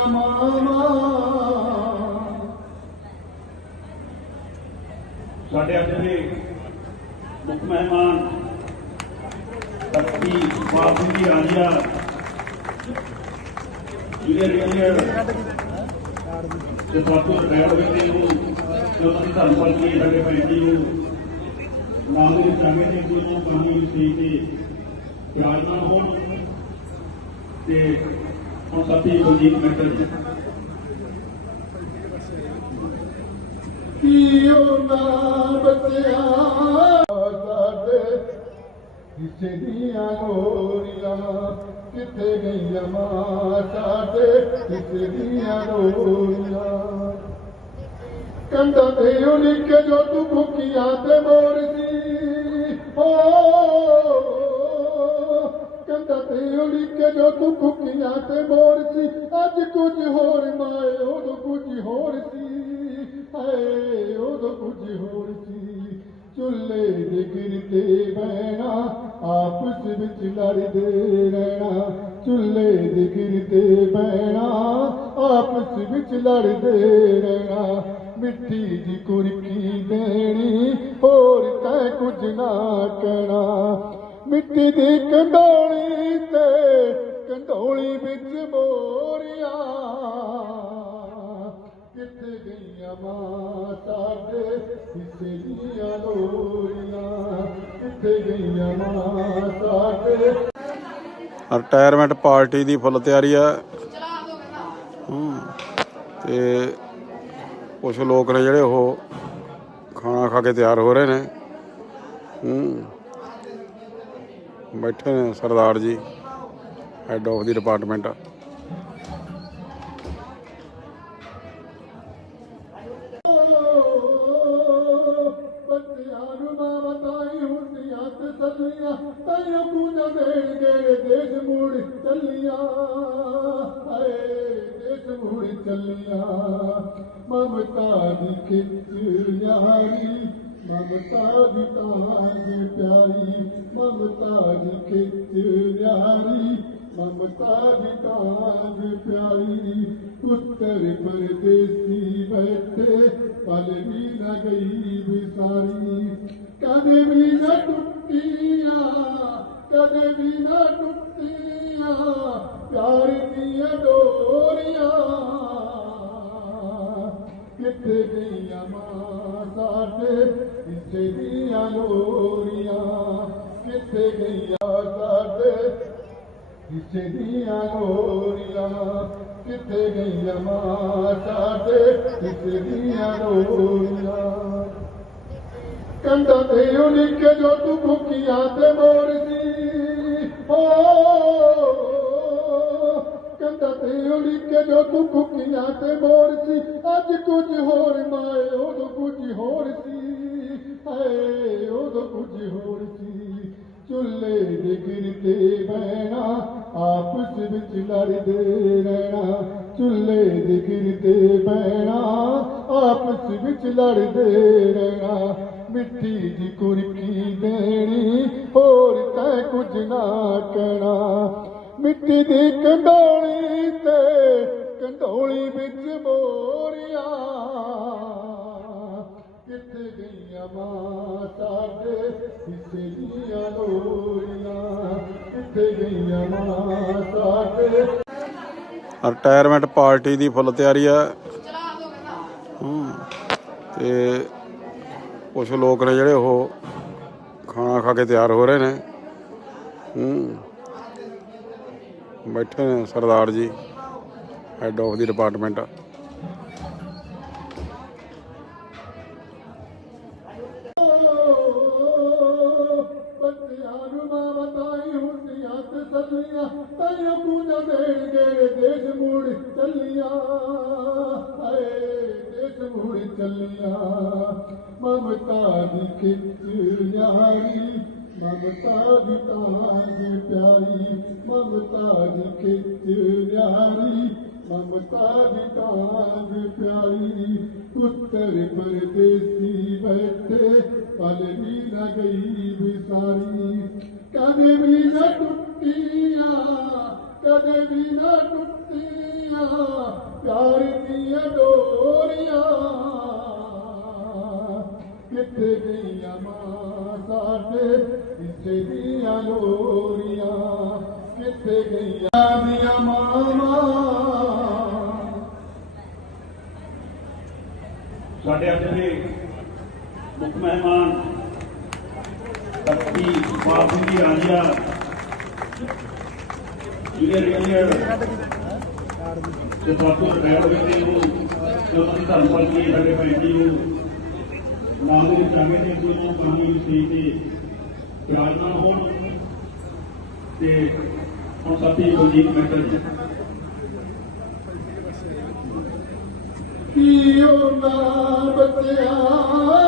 ਦੀਆਂ ਮਾਵਾਂ ਸਾਡੇ ਅੱਜ ਦੇ ਮੁੱਖ ਮਹਿਮਾਨ ਤਖਤੀ ਵਾਸੀ ਜੀ ਰਾਜਿਆ ਜੂਨੀਅਰ ਇੰਜੀਨੀਅਰ ਤੇ ਸਾਥੋਂ ਰਿਟਾਇਰ ਹੋਏ ਨੇ ਨੂੰ ਚੌਥੀ ਧਰਮਪਾਲ ਜੀ ਸਾਡੇ ਭੈਣ ਜੀ ਨੂੰ ਨਾਮ ਦੇ ਸੰਗੇ ਦੇ ਜੀ ਨੂੰ ਕਾਨੂੰਨੀ ਸੀ ਕਿ ਵਿਰਾਜਮਾਨ ਹੋਣ ਤੇ ਹੁਣ ਸਾਥੀ ਬਲਜੀਤ ਮਿੱਤਰ ਜੀ ਕੀਓ ਨਾ ਬਚਿਆ ਸਾਡੇ ਕਿਸੇ ਦੀਆਂ ਲੋਰੀਆਂ ਕਿੱਥੇ ਗਈਆਂ ਮਾਂ ਸਾਡੇ ਕਿਸੇ ਦੀਆਂ ਲੋਰੀਆਂ ਕੰਧਾਂ ਤੇ ਉਲਿਕ ਜੋ ਤੂੰ ਭੁੱਖੀਆਂ ਤੇ ਮੋਰਦੀ ਹੋ ਕੰਧਾਂ ਤੇ ਜੋ ਤੂੰ ਭੁੱਖੀਆਂ ਤੇ ਮੋਰਦੀ ਅੱਜ ਕੁਝ ਹੋਰ ਮਾਏ, ਉਦੋਂ ਕੁਝ ਹੋਰ ਸੀ। ਹਾਏ, ਉਦੋਂ ਕੁਝ ਹੋਰ ਸੀ। ਚੁੱਲ੍ਹੇ ਦੇ ਗਿਰ ਬਹਿਣਾ, ਆਪਸ ਵਿੱਚ ਲੜਦੇ ਰਹਿਣਾ। ਚੁੱਲੇ ਦੇ ਗਿਰ ਤੇ ਬਹਿਣਾ, ਆਪਸ ਵਿੱਚ ਲੜਦੇ ਰਹਿਣਾ। ਮਿੱਠੀ ਦੀ ਕੁਰਕੀ ਦੇਣੀ, ਹੋਰ ਤੈ ਕੁਝ ਨਾ ਕਹਿਣਾ। ਮਿੱਟੀ ਦੀ ਕੰਡੋਲੀ ਤੇ ਕੰਡੋਲੀ ਵਿੱਚ ਮੋਰੀਆਂ ਕਿੱਥੇ ਗਈਆਂ ਮਾਂ ਸਾਡੇ ਹਿੱਸੇ ਦੀਆਂ ਲੋਰੀਆਂ? ਕਿੱਥੇ ਗਈਆਂ ਮਾਂ ਸਾਡੇ? ਰਿਟਾਇਰਮੈਂਟ ਪਾਰਟੀ ਦੀ ਫੁੱਲ ਤਿਆਰੀ ਆ। ਹੂੰ, ਤੇ ਕੁਝ ਲੋਕ ਨੇ ਜਿਹੜੇ ਉਹ ਖਾਣਾ ਖਾ ਕੇ ਤਿਆਰ ਹੋ ਰਹੇ ਨੇ। ਹੂੰ। ਬੈਠੇ ਨੇ ਸਰਦਾਰ ਜੀ ਹੈਡ ਆਫ ਦੀ ਡਿਪਾਰਟਮੈਂਟ ਬੱਚਿਆਂ ਪੂਜਾ ਦੇਸ਼ ਮੂੜ ਚੱਲੀਆਂ ਹਾਏ ਮਮਤਾ ਦੀ ਖਿੱਚ ਯਾਰੀ ممتاجي تانگ پياري ممتاجي پياري ممتاجي پرديسي بيٺي پل به نه ڪڏهن به نه ٽٽ ڪڏهن به نه ٽٽيان پياري ਸਾਡੇ ਕਿਸੇ ਦੀਆਂ ਲੋਰੀਆਂ ਕਿੱਥੇ ਗਈਆਂ ਸਾਡੇ। ਕਿਸੇ ਦੀਆਂ ਲੋਰੀਆਂ ਕਿੱਥੇ ਗਈਆਂ ਮਾਂ ਸਾਡੇ। ਕਿਸੇ ਦੀਆਂ ਲੋਰੀਆਂ। ਕੰਧਾਂ ਤੇ ਉਲਿਕ ਜੋ ਤੂੰ ਭੁੱਖੀਆਂ ਤੇ ਮੋਰਦੀ ਹੋ ਕੰਧਾਂ ਤੇ ਉਲਿਕ ਜੋ ਤੂੰ ਭੁੱਖੀਆਂ ਤੇ ਮੋਰਦੀ ਅੱਜ ਕੁਝ ਤੇ ਬਹਿਣਾ ਆਪਸ ਵਿੱਚ ਲੜਦੇ ਰਹਿਣਾ ਚੁੱਲ੍ਹੇ ਦੇ ਗਿਰ ਤੇ ਬਹਿਣਾ ਆਪਸ ਵਿੱਚ ਲੜਦੇ ਰਹਿਣਾ ਮਿੱਠੀ ਜੀ ਕੁਰਕੀ ਦੇਣੀ ਹੋਰ ਤੈ ਕੁਝ ਨਾ ਕਹਿਣਾ ਮਿੱਟੀ ਦੀ ਕੰਡੋਲੀ ਤੇ ਕੰਡੋਲੀ ਵਿੱਚ ਮੋਰੀਆਂ ਕਿੱਥੇ ਗਈਆਂ ਮਾਂ ਸਾਡੇ ਹਿੱਸੇ ਦੀਆਂ ਲੋਰੀਆਂ ਕਿੱਥੇ ਗਈਆਂ ਮਾਂ ਸਾਡੇ ਰਿਟਾਇਰਮੈਂਟ ਪਾਰਟੀ ਦੀ ਫੁੱਲ ਤਿਆਰੀ ਆ। ਹੂੰ, ਤੇ ਕੁਝ ਲੋਕ ਨੇ ਜਿਹੜੇ ਉਹ ਖਾਣਾ ਖਾ ਕੇ ਤਿਆਰ ਹੋ ਰਹੇ ਨੇ। ਹੂੰ, ਬੈਠੇ ਨੇ Sardar ji head of the department اس مڙي تي چليا ممت ڏياري مم تاجي تان نه پياري ممتاجي کچ ڏياري مم تاجي تانگ پياري بي به نه گئي وساري ڪڏهن به نه ٽٽي ਟੁੱਟੀਆਂ ਕਦੇ ਵੀ ਨਾ ਟੁੱਟੀਆਂ ਪਿਆਰ ਦੀਆਂ ਡੋਰੀਆਂ ਕਿੱਥੇ ਗਈਆਂ ਮਾਂ ਸਾਡੇ ਕਿਸੇ ਦੀਆਂ ਲੋਰੀਆਂ ਕਿੱਥੇ ਗਈਆਂ ਦੀਆਂ ਮਾਵਾਂ ਸਾਡੇ ਅੱਜ ਦੇ ਮੁੱਖ ਮਹਿਮਾਨ ਤਖਤੀ ਬਾਬੂ ਜੀ ਰਾਜਾ ਜਿਹੜੇ ਜਿਹੜੇ ਤੇ ਬਾਪੂ ਰਿਟਾਇਰ ਹੋਏ ਨੇ ਉਹ ਜਦੋਂ ਅਸੀਂ ਧਰਮ ਪਲ ਸਾਡੇ ਭੈਣ ਨੂੰ ਨਾਮ ਦੇ ਚਾਹੇ ਤੇ ਕੋਈ ਨੂੰ ਪਾਣੀ ਸੀ ਤੇ ਵਿਰਾਜਮਾਨ ਹੋਣ ਤੇ ਹੁਣ ਸਾਥੀ ਬਲਜੀਤ ਮੈਟਰ ਜੀ ਕੀ ਉਹਨਾਂ ਬੱਚਿਆਂ?